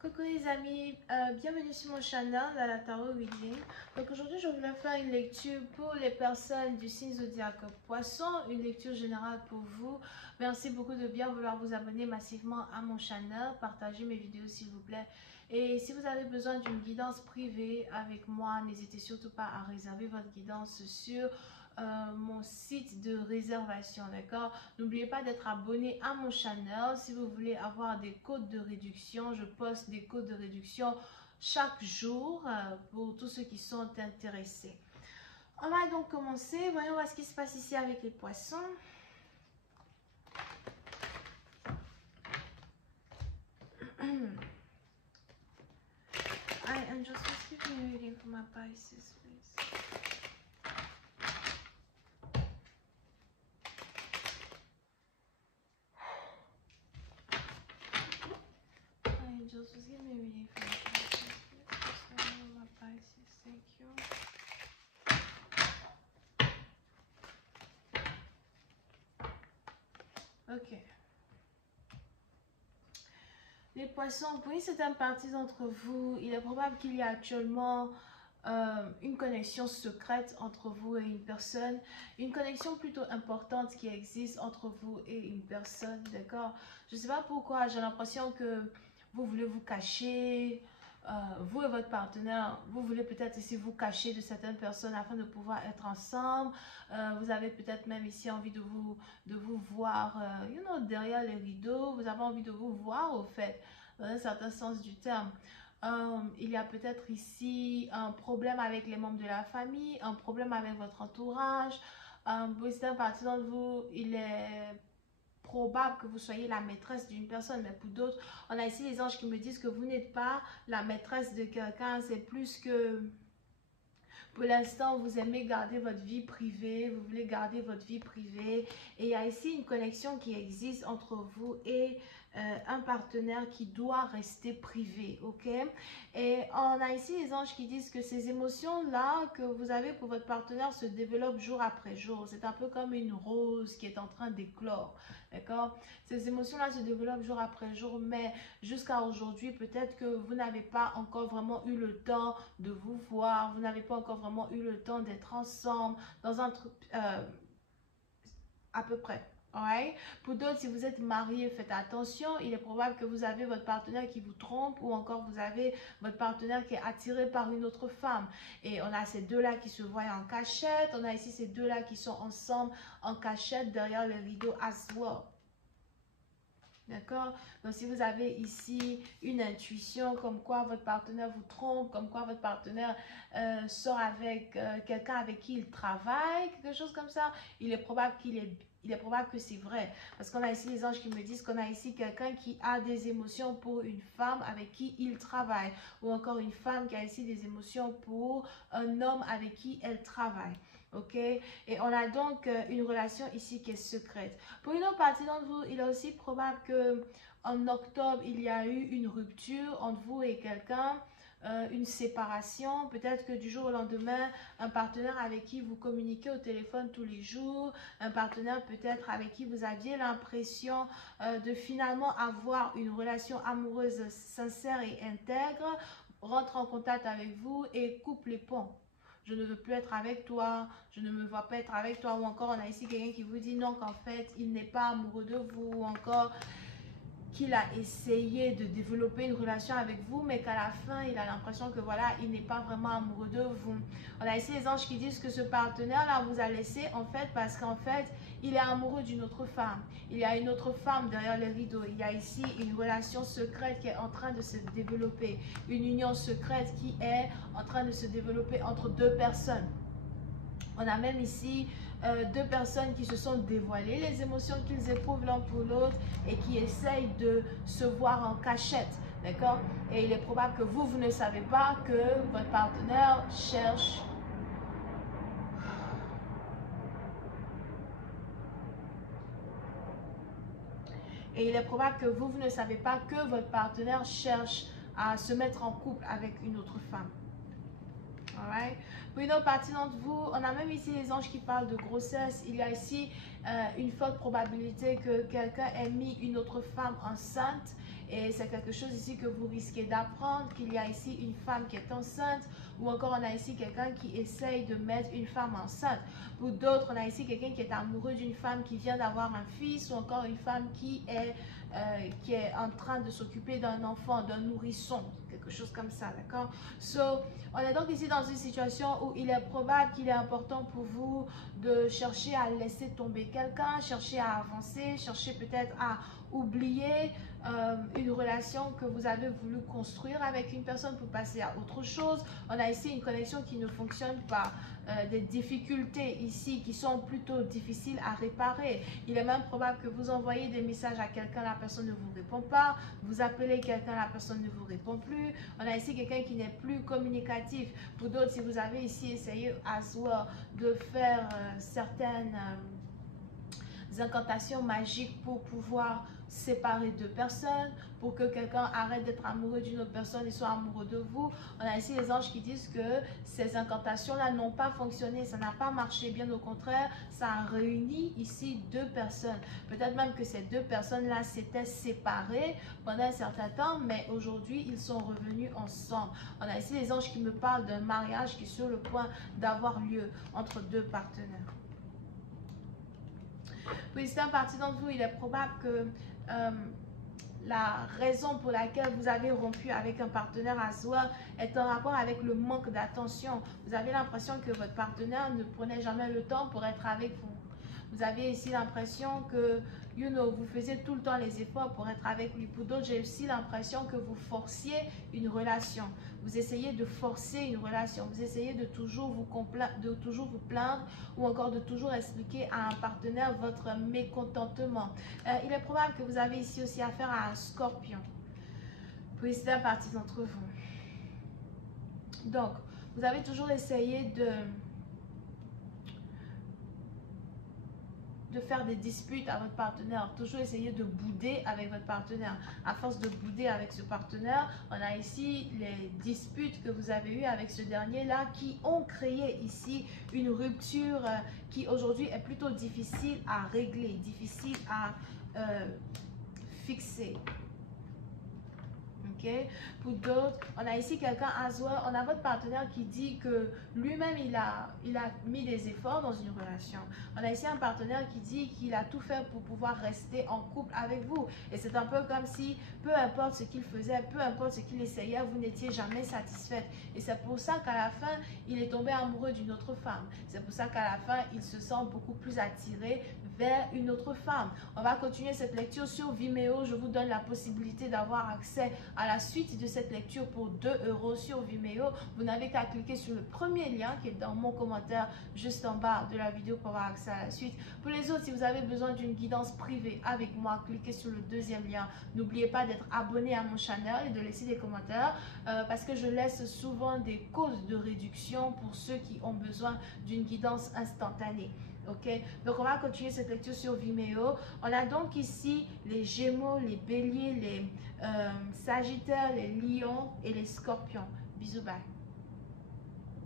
Coucou les amis, bienvenue sur mon channel dans la Tarot Reading. Donc aujourd'hui je voulais faire une lecture pour les personnes du signe zodiaque Poisson, une lecture générale pour vous. Merci beaucoup de bien vouloir vous abonner massivement à mon channel, partagez mes vidéos s'il vous plaît. Et si vous avez besoin d'une guidance privée avec moi, n'hésitez surtout pas à réserver votre guidance sur mon site de réservation, d'accord? N'oubliez pas d'être abonné à mon channel si vous voulez avoir des codes de réduction. Je poste des codes de réduction chaque jour pour tous ceux qui sont intéressés. On va donc commencer. Voyons voir ce qui se passe ici avec les poissons. Hi, Angels, please give me a reading for my Pisces, please. Angels, please give me a reading for my Pisces, please. My Pisces, thank you. Ok. Les poissons, pour une certaine partie d'entre vous, il est probable qu'il y a actuellement une connexion secrète entre vous et une personne, une connexion plutôt importante qui existe entre vous et une personne, d'accord? Je ne sais pas pourquoi, j'ai l'impression que vous voulez vous cacher, vous et votre partenaire, vous voulez peut-être ici vous cacher de certaines personnes afin de pouvoir être ensemble. Vous avez peut-être même ici envie de vous voir, derrière les rideaux. Vous avez envie de vous voir au fait, dans un certain sens du terme. Il y a peut-être ici un problème avec les membres de la famille, un problème avec votre entourage. Pour certaines parties d'entre vous, il est probable que vous soyez la maîtresse d'une personne, mais pour d'autres, on a ici les anges qui me disent que vous n'êtes pas la maîtresse de quelqu'un, c'est plus que pour l'instant vous aimez garder votre vie privée, vous voulez garder votre vie privée, et il y a ici une connexion qui existe entre vous et un partenaire qui doit rester privé, ok? Et on a ici les anges qui disent que ces émotions-là que vous avez pour votre partenaire se développent jour après jour. C'est un peu comme une rose qui est en train d'éclore, d'accord? Ces émotions-là se développent jour après jour, mais jusqu'à aujourd'hui, peut-être que vous n'avez pas encore vraiment eu le temps de vous voir, vous n'avez pas encore vraiment eu le temps d'être ensemble dans un truc à peu près. Alright? Pour d'autres, si vous êtes marié, faites attention. Il est probable que vous avez votre partenaire qui vous trompe ou encore vous avez votre partenaire qui est attiré par une autre femme. Et on a ces deux-là qui se voient en cachette. On a ici ces deux-là qui sont ensemble en cachette derrière le rideau as well. D'accord? Donc, si vous avez ici une intuition comme quoi votre partenaire vous trompe, comme quoi votre partenaire sort avec quelqu'un avec qui il travaille, quelque chose comme ça, il est probable que c'est vrai. Parce qu'on a ici les anges qui me disent qu'on a ici quelqu'un qui a des émotions pour une femme avec qui il travaille. Ou encore une femme qui a ici des émotions pour un homme avec qui elle travaille. Ok, et on a donc une relation ici qui est secrète. Pour une autre partie d'entre vous, il est aussi probable que en octobre, il y a eu une rupture entre vous et quelqu'un, une séparation. Peut-être que du jour au lendemain, un partenaire avec qui vous communiquez au téléphone tous les jours, un partenaire peut-être avec qui vous aviez l'impression de finalement avoir une relation amoureuse sincère et intègre, rentre en contact avec vous et coupe les ponts. Je ne veux plus être avec toi, je ne me vois pas être avec toi, ou encore on a ici quelqu'un qui vous dit non qu'en fait il n'est pas amoureux de vous, ou encore qu'il a essayé de développer une relation avec vous, mais qu'à la fin, il a l'impression que voilà, il n'est pas vraiment amoureux de vous. On a ici les anges qui disent que ce partenaire-là vous a laissé, en fait, parce qu'en fait, il est amoureux d'une autre femme. Il y a une autre femme derrière les rideaux. Il y a ici une relation secrète qui est en train de se développer. Une union secrète qui est en train de se développer entre deux personnes. On a même ici deux personnes qui se sont dévoilées les émotions qu'ils éprouvent l'un pour l'autre et qui essayent de se voir en cachette, d'accord? Et il est probable que vous ne savez pas que votre partenaire cherche ne savez pas que votre partenaire cherche à se mettre en couple avec une autre femme. Alright. Pour une autre partie d'entre vous, on a même ici les anges qui parlent de grossesse. Il y a ici une forte probabilité que quelqu'un ait mis une autre femme enceinte et c'est quelque chose ici que vous risquez d'apprendre, qu'il y a ici une femme qui est enceinte, ou encore on a ici quelqu'un qui essaye de mettre une femme enceinte. Pour d'autres, on a ici quelqu'un qui est amoureux d'une femme qui vient d'avoir un fils, ou encore une femme qui est en train de s'occuper d'un enfant, d'un nourrisson, quelque chose comme ça, d'accord? So, on est donc ici dans une situation où il est probable qu'il est important pour vous de chercher à laisser tomber quelqu'un, chercher à avancer, chercher peut-être à oublier une relation que vous avez voulu construire avec une personne pour passer à autre chose. On a ici une connexion qui ne fonctionne pas, des difficultés ici qui sont plutôt difficiles à réparer. Il est même probable que vous envoyez des messages à quelqu'un, la personne ne vous répond pas, vous appelez quelqu'un, la personne ne vous répond plus. On a ici quelqu'un qui n'est plus communicatif. Pour d'autres, si vous avez ici essayé à soi de faire certaines incantations magiques pour pouvoir séparer deux personnes, pour que quelqu'un arrête d'être amoureux d'une autre personne et soit amoureux de vous. On a ici les anges qui disent que ces incantations-là n'ont pas fonctionné, ça n'a pas marché, bien au contraire, ça a réuni ici deux personnes. Peut-être même que ces deux personnes-là s'étaient séparées pendant un certain temps, mais aujourd'hui, ils sont revenus ensemble. On a ici les anges qui me parlent d'un mariage qui est sur le point d'avoir lieu entre deux partenaires. Pour certaines parties d'entre vous, il est probable que la raison pour laquelle vous avez rompu avec un partenaire à soi est en rapport avec le manque d'attention. Vous avez l'impression que votre partenaire ne prenait jamais le temps pour être avec vous. Vous avez ici l'impression que, vous faisiez tout le temps les efforts pour être avec lui. Pour d'autres, j'ai aussi l'impression que vous forciez une relation. Vous essayez de forcer une relation. Vous essayez de toujours vous plaindre ou encore de toujours expliquer à un partenaire votre mécontentement. Il est probable que vous avez ici aussi affaire à un scorpion. Pour certaines parties d'entre vous. Donc, vous avez toujours essayé de faire des disputes à votre partenaire, toujours essayer de bouder avec votre partenaire. À force de bouder avec ce partenaire, on a ici les disputes que vous avez eues avec ce dernier-là qui ont créé ici une rupture qui aujourd'hui est plutôt difficile à régler, difficile à fixer. Okay. Pour d'autres, on a ici quelqu'un à soi, on a votre partenaire qui dit que lui-même il a mis des efforts dans une relation. On a ici un partenaire qui dit qu'il a tout fait pour pouvoir rester en couple avec vous. Et c'est un peu comme si, peu importe ce qu'il faisait, peu importe ce qu'il essayait, vous n'étiez jamais satisfaite. Et c'est pour ça qu'à la fin, il est tombé amoureux d'une autre femme. C'est pour ça qu'à la fin, il se sent beaucoup plus attiré vers une autre femme. On va continuer cette lecture sur Vimeo. Je vous donne la possibilité d'avoir accès à la suite de cette lecture pour 2 € sur Vimeo. Vous n'avez qu'à cliquer sur le premier lien qui est dans mon commentaire juste en bas de la vidéo pour avoir accès à la suite. Pour les autres, si vous avez besoin d'une guidance privée avec moi, cliquez sur le deuxième lien. N'oubliez pas d'être abonné à mon channel et de laisser des commentaires parce que je laisse souvent des codes de réduction pour ceux qui ont besoin d'une guidance instantanée. Ok, donc on va continuer cette lecture sur Vimeo. On a donc ici les Gémeaux, les Béliers, les Sagittaires, les Lions et les Scorpions. Bisous, bye.